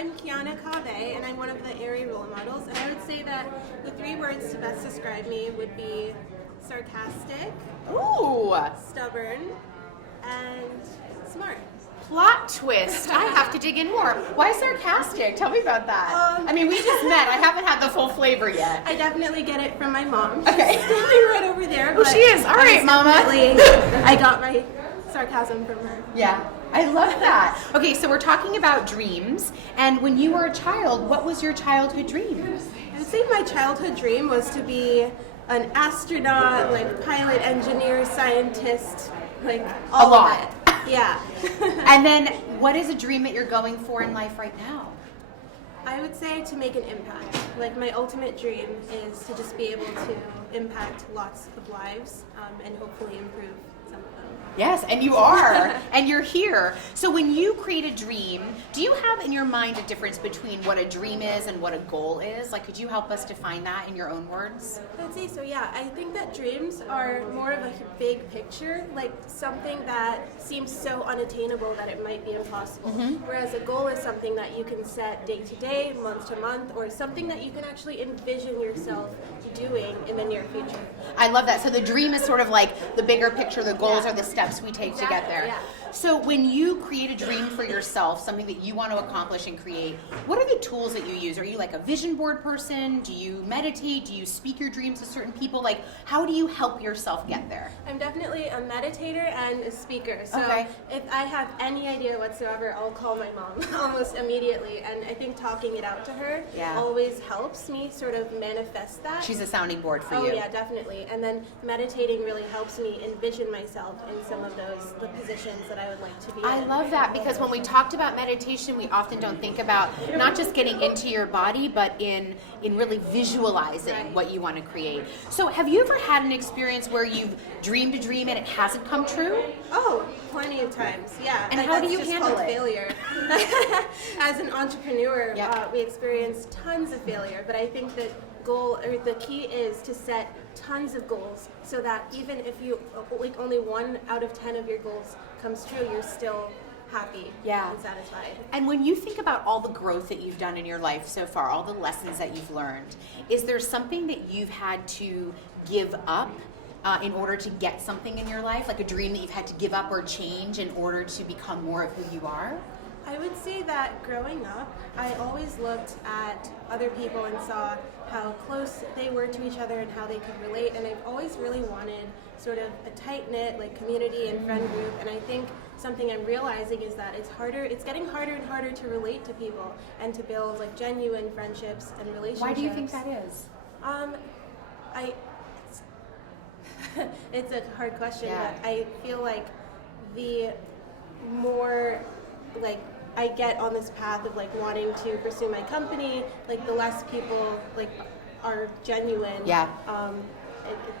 I'm Keiana Cave, and I'm one of the Aerie role models. And I would say that the 3 words to best describe me would be sarcastic, Ooh! stubborn, and smart. Plot twist. I have to dig in more. Why sarcastic? Tell me about that. I mean, we just met. I haven't had the full flavor yet. I definitely get it from my mom. Okay. She's standing right over there. Oh, she is. All right, Mama. I got my sarcasm from her. Yeah. I love that. Okay, so we're talking about dreams. And when you were a child, what was your childhood dream? I would say my childhood dream was to be an astronaut, like pilot, engineer, scientist, like all A lot. of it. Yeah. And then what is a dream that you're going for in life right now? I would say to make an impact. Like my ultimate dream is to just be able to impact lots of lives and hopefully improve some of them. Yes, and you are, and you're here. So when you create a dream, do you have in your mind a difference between what a dream is and what a goal is? Like, could you help us define that in your own words? I'd say so, yeah. I think that dreams are more of a big picture, like something that seems so unattainable that it might be impossible. Whereas a goal is something that you can set day to day, month to month, or something that you can actually envision yourself doing in the near future. I love that. So the dream is sort of like the bigger picture, the goals are the steps we take to get there. Yeah. So when you create a dream for yourself, something that you want to accomplish and create, what are the tools that you use? Are you like a vision board person? Do you meditate? Do you speak your dreams to certain people? Like, how do you help yourself get there? I'm definitely a meditator and a speaker. So Okay. if I have any idea whatsoever, I'll call my mom almost immediately. And I think talking it out to her always helps me sort of manifest that. She's a sounding board for Oh you. yeah, definitely. And then meditating really helps me envision myself in some of the positions that I would like to be in. I love that because when we talked about meditation, we often don't think about not just getting into your body, but in really visualizing what you want to create. So have you ever had an experience where you've dreamed a dream and it hasn't come true? Oh, plenty of times, yeah. And how do you just handle called it? failure. As an entrepreneur, Yep. we experience tons of failure, but I think that the key is to set tons of goals so that even if you like only 1 out of 10 of your goals comes true, you're still happy and satisfied. And when you think about all the growth that you've done in your life so far, all the lessons that you've learned, is there something that you've had to give up in order to get something in your life? Like a dream that you've had to give up or change in order to become more of who you are? I would say that growing up, I always looked at other people and saw how close they were to each other and how they could relate, and I've always really wanted sort of a tight-knit like community and friend group, and I think something I'm realizing is that it's getting harder and harder to relate to people and to build like genuine friendships and relationships. Why do you think that is? It's a hard question, but I feel like the more like I get on this path of like wanting to pursue my company, like the less people like are genuine.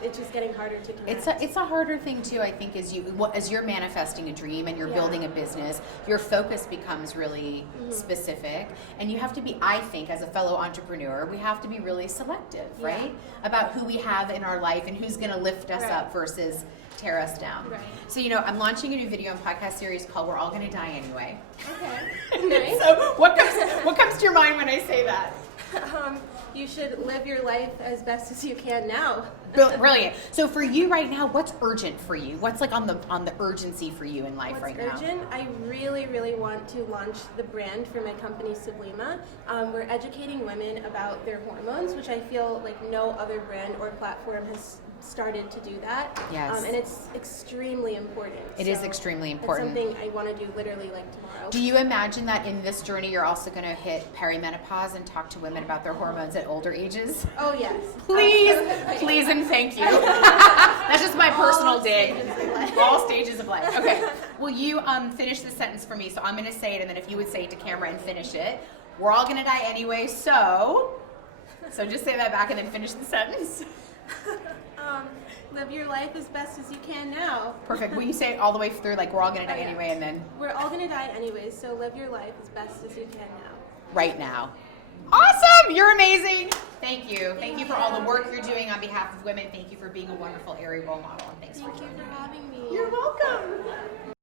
It's just getting harder to connect. It's a harder thing too, I think, as you're manifesting a dream and you're building a business, your focus becomes really specific, and you have to be, I think, as a fellow entrepreneur, we have to be really selective, right? About who we have in our life and who's going to lift us up versus tear us down. Right. So, I'm launching a new video and podcast series called "We're All Gonna Die Anyway." Okay. Nice. So, what comes to your mind when I say that? You should live your life as best as you can now. Brilliant. So for you right now, what's urgent for you? What's like on the urgency for you in life What's right urgent? now? I really, really want to launch the brand for my company, Sublima. We're educating women about their hormones, which I feel like no other brand or platform has started to do that. Yes. And it's extremely important. It is extremely important. It's something I want to do literally like tomorrow. Do you imagine that in this journey you're also going to hit perimenopause and talk to women about their hormones at older ages? Oh, yes. Please and thank you. That's just my personal dig. All stages of life. Okay. Will you finish the sentence for me? So I'm going to say it, and then if you would say it to camera and finish it. We're all going to die anyway, so just say that back and then finish the sentence. Live your life as best as you can now. Perfect. Will you say it all the way through, like we're all going to die anyway, and then? We're all going to die anyways, so live your life as best as you can now. Right now. Awesome! You're amazing. Thank you. Thank you for all the work you're doing on behalf of women. Thank you for being a wonderful Aerie role model, and thanks for joining me. Thank you for having me. You're welcome.